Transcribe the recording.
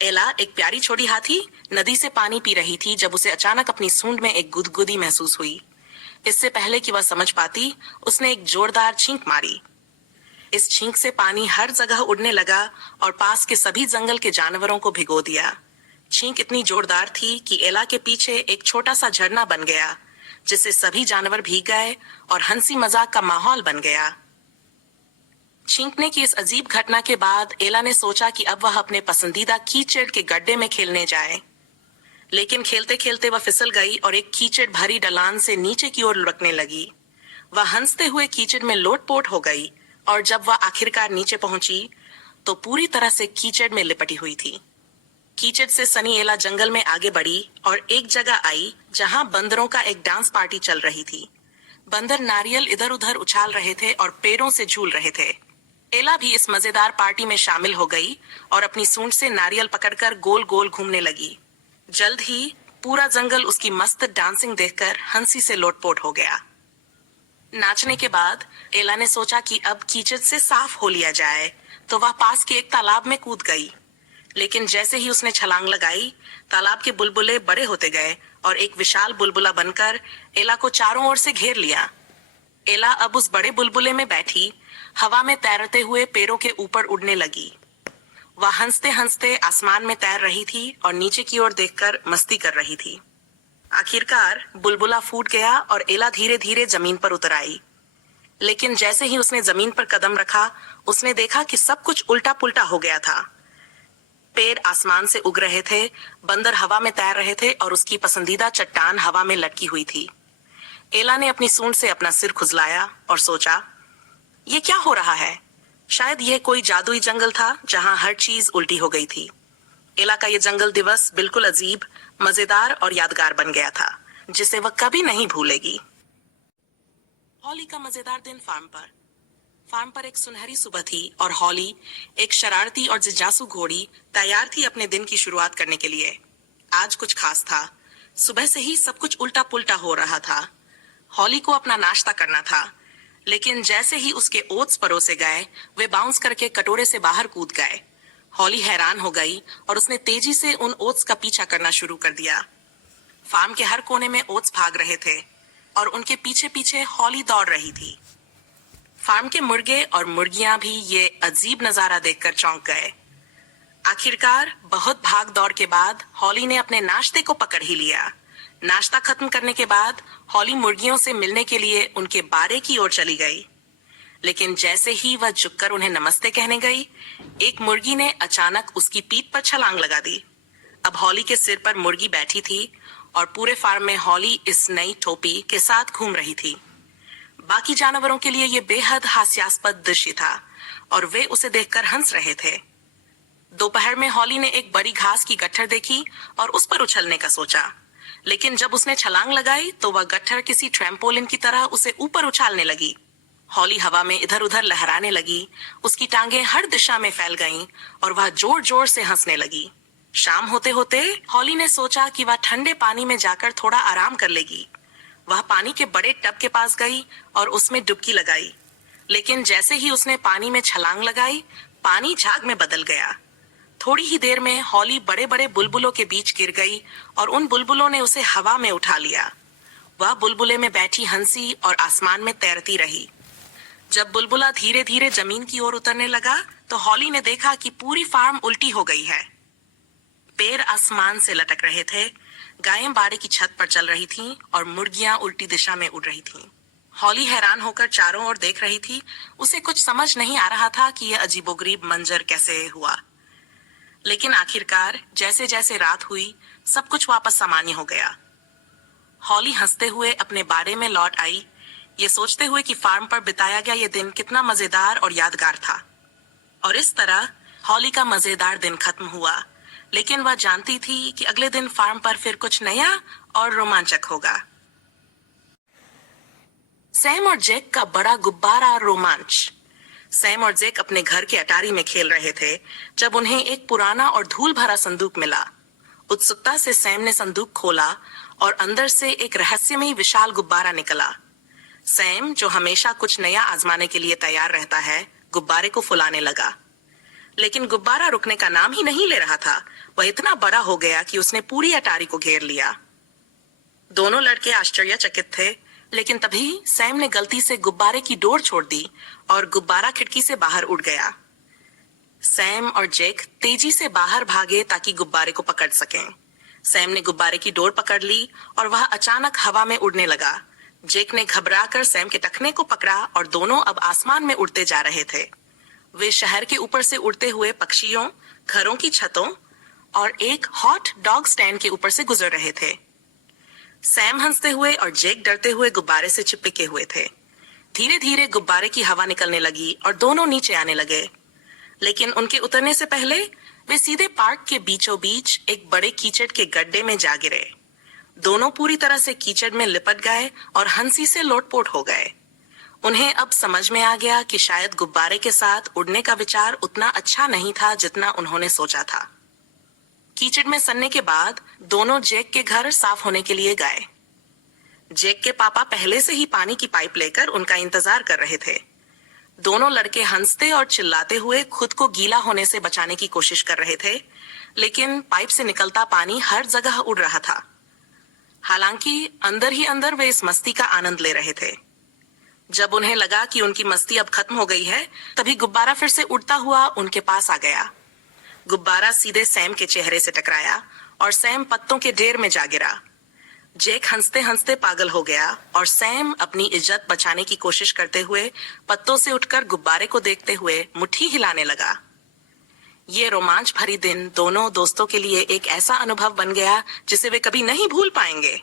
एला, एक प्यारी छोटी हाथी, नदी से पानी पी रही थी जब उसे अचानक अपनी सूंड में एक गुदगुदी महसूस हुई। इससे पहले कि वह समझ पाती, उसने एक जोरदार छींक मारी। इस छींक से पानी हर जगह उड़ने लगा और पास के सभी जंगल के जानवरों को भिगो दिया। छींक इतनी जोरदार थी कि एला के पीछे एक छोटा सा झरना बन गया, जिससे सभी जानवर भीग गए और हंसी मजाक का माहौल बन गया। छींकने की इस अजीब घटना के बाद एला ने सोचा कि अब वह अपने पसंदीदा कीचड़ के गड्ढे में खेलने जाए। लेकिन खेलते खेलते वह फिसल गई और एक कीचड़ भरी ढलान से नीचे की ओर लुढ़कने लगी। वह हंसते हुए कीचड़ में लोटपोट हो गई और जब वह आखिरकार नीचे पहुंची तो पूरी तरह से कीचड़ में लिपटी हुई थी। कीचड़ से सनी एला जंगल में आगे बढ़ी और एक जगह आई जहां बंदरों का एक डांस पार्टी चल रही थी। बंदर नारियल इधर उधर उछाल रहे थे और पेड़ों से झूल रहे थे। एला भी इस मजेदार पार्टी में शामिल हो गई और अपनी सूंड से नारियल पकड़कर गोल गोल घूमने लगी। जल्द ही पूरा जंगल उसकी मस्त डांसिंग देखकर हंसी से लोटपोट हो गया। नाचने के बाद एला ने सोचा कि अब कीचड़ से साफ हो लिया जाए, तो वह पास के एक तालाब में कूद गई। लेकिन जैसे ही उसने छलांग लगाई, तालाब के बुलबुले बड़े होते गए और एक विशाल बुलबुला बनकर एला को चारों ओर से घेर लिया। एला अब उस बड़े बुलबुले में बैठी हवा में तैरते हुए पेड़ों के ऊपर उड़ने लगी। वह हंसते हंसते आसमान में तैर रही थी और नीचे की ओर देखकर मस्ती कर रही थी। आखिरकार बुलबुला फूट गया और एला धीरे धीरे जमीन पर उतर आई। लेकिन जैसे ही उसने जमीन पर कदम रखा, उसने देखा कि सब कुछ उल्टा पुल्टा हो गया था। पेड़ आसमान से उग रहे थे, बंदर हवा में तैर रहे थे और उसकी पसंदीदा चट्टान हवा में लटकी हुई थी। एला ने अपनी सूंड से अपना सिर खुजलाया और सोचा, ये क्या हो रहा है? शायद यह कोई जादुई जंगल था जहां हर चीज उल्टी हो गई थी। एला का यह जंगल दिवस बिल्कुल अजीब, मजेदार और यादगार बन गया था, जिसे वह कभी नहीं भूलेगी। हॉली का मजेदार दिन फार्म पर। फार्म पर एक सुनहरी सुबह थी और हॉली, एक शरारती और जिज्ञासु घोड़ी, तैयार थी अपने दिन की शुरुआत करने के लिए। आज कुछ खास था। सुबह से ही सब कुछ उल्टा पुल्टा हो रहा था। हॉली को अपना नाश्ता करना था, लेकिन जैसे ही उसके ओट्स परोसे गए, वे बाउंस करके कटोरे से बाहर कूद गए। हॉली हैरान हो गई और उसने तेजी से उन ओट्स का पीछा करना शुरू कर दिया। फार्म के हर कोने में ओट्स भाग रहे थे और उनके पीछे पीछे हॉली दौड़ रही थी। फार्म के मुर्गे और मुर्गियां भी ये अजीब नजारा देखकर चौंक गए। आखिरकार बहुत भाग दौड़ के बाद हॉली ने अपने नाश्ते को पकड़ ही लिया। नाश्ता खत्म करने के बाद हॉली मुर्गियों से मिलने के लिए उनके बारे की ओर चली गई। लेकिन जैसे ही वह झुककर उन्हें नमस्ते कहने गई, एक मुर्गी ने अचानक उसकी पीठ पर छलांग लगा दी। अब हॉली के सिर पर मुर्गी बैठी थी और पूरे फार्म में हॉली इस नई टोपी के साथ घूम रही थी। बाकी जानवरों के लिए यह बेहद हास्यास्पद दृश्य था और वे उसे देखकर हंस रहे थे। दोपहर में हॉली ने एक बड़ी घास की गट्ठर देखी और उस पर उछलने का सोचा, लेकिन जब उसने छलांग लगाई तो वह गट्ठर किसी ट्रैम्पोलिन की तरह उसे ऊपर उछालने लगी। हॉली हवा में इधर उधर लहराने लगी, उसकी टांगें हर दिशा में फैल गईं और वह जोर जोर से हंसने लगी। शाम होते होते हॉली ने सोचा कि वह ठंडे पानी में जाकर थोड़ा आराम कर लेगी। वह पानी के बड़े टब के पास गई और उसमें डुबकी लगाई। लेकिन जैसे ही उसने पानी में छलांग लगाई, पानी झाग में बदल गया। थोड़ी ही देर में हॉली बड़े बड़े बुलबुलों के बीच गिर गई और उन बुलबुलों ने उसे हवा में उठा लिया। वह बुलबुले में बैठी हंसी और आसमान में तैरती रही। जब बुलबुला धीरे धीरे जमीन की ओर उतरने लगा तो हॉली ने देखा कि पूरी फार्म उल्टी हो गई है। पेड़ आसमान से लटक रहे थे, गायें बाड़े की छत पर चल रही थीं और मुर्गियां उल्टी दिशा में उड़ रही थीं। हॉली हैरान होकर चारों ओर देख रही थी। उसे कुछ समझ नहीं आ रहा था कि यह अजीबोगरीब मंजर कैसे हुआ। लेकिन आखिरकार जैसे जैसे रात हुई, सब कुछ वापस सामान्य हो गया। हॉली हंसते हुए अपने बाड़े में लौट आई, ये सोचते हुए कि फार्म पर बिताया गया ये दिन कितना मजेदार और यादगार था। और इस तरह हॉली का मजेदार दिन खत्म हुआ, लेकिन वह जानती थी कि अगले दिन फार्म पर फिर कुछ नया और रोमांचक होगा। सैम और जैक का बड़ा गुब्बारा रोमांच। सैम और जैक अपने घर के अटारी में खेल रहे थे जब उन्हें एक पुराना और धूल भरा संदूक मिला। उत्सुकता से सैम ने संदूक खोला और अंदर से एक रहस्यमयी विशाल गुब्बारा निकला। सैम, जो हमेशा कुछ नया आजमाने के लिए तैयार रहता है, गुब्बारे को फुलाने लगा। लेकिन गुब्बारा रुकने का नाम ही नहीं ले रहा था। वह इतना बड़ा हो गया कि उसने पूरी अटारी को घेर लिया। दोनों लड़के आश्चर्यचकित थे, लेकिन तभी सैम ने गलती से गुब्बारे की डोर छोड़ दी और गुब्बारा खिड़की से बाहर उड़ गया। सैम और जेक तेजी से बाहर भागे ताकि गुब्बारे को पकड़ सकें। सैम ने गुब्बारे की डोर पकड़ ली और वह अचानक हवा में उड़ने लगा। जेक ने घबराकर सैम के टखने को पकड़ा और दोनों अब आसमान में उड़ते जा रहे थे। वे शहर के ऊपर से उड़ते हुए पक्षियों, घरों की छतों और एक हॉट डॉग स्टैंड के ऊपर से गुजर रहे थे। सैम हंसते हुए और जेक डरते हुए गुब्बारे से चिपके हुए थे। धीरे धीरे गुब्बारे की हवा निकलने लगी और दोनों नीचे आने लगे, लेकिन उनके उतरने से पहले वे सीधे पार्क के बीचों बीच एक बड़े कीचड़ के गड्ढे में जा गिरे। दोनों पूरी तरह से कीचड़ में लिपट गए और हंसी से लोटपोट हो गए। उन्हें अब समझ में आ गया कि शायद गुब्बारे के साथ उड़ने का विचार उतना अच्छा नहीं था जितना उन्होंने सोचा था। कीचड़ में सनने के बाद दोनों जेक के घर साफ होने के लिए गए। जेक के पापा पहले से ही पानी की पाइप लेकर उनका इंतजार कर रहे थे। दोनों लड़के हंसते और चिल्लाते हुए खुद को गीला होने से बचाने की कोशिश कर रहे थे, लेकिन पाइप से निकलता पानी हर जगह उड़ रहा था। हालांकि अंदर ही अंदर वे इस मस्ती का आनंद ले रहे थे। जब उन्हें लगा कि उनकी मस्ती अब खत्म हो गई है, तभी गुब्बारा फिर से उड़ता हुआ उनके पास आ गया। गुब्बारा सीधे सैम के चेहरे से टकराया और सैम पत्तों के ढेर में जा गिरा। जेक हंसते हंसते पागल हो गया और सैम अपनी इज्जत बचाने की कोशिश करते हुए पत्तों से उठकर गुब्बारे को देखते हुए मुट्ठी हिलाने लगा। ये रोमांच भरी दिन दोनों दोस्तों के लिए एक ऐसा अनुभव बन गया जिसे वे कभी नहीं भूल पाएंगे।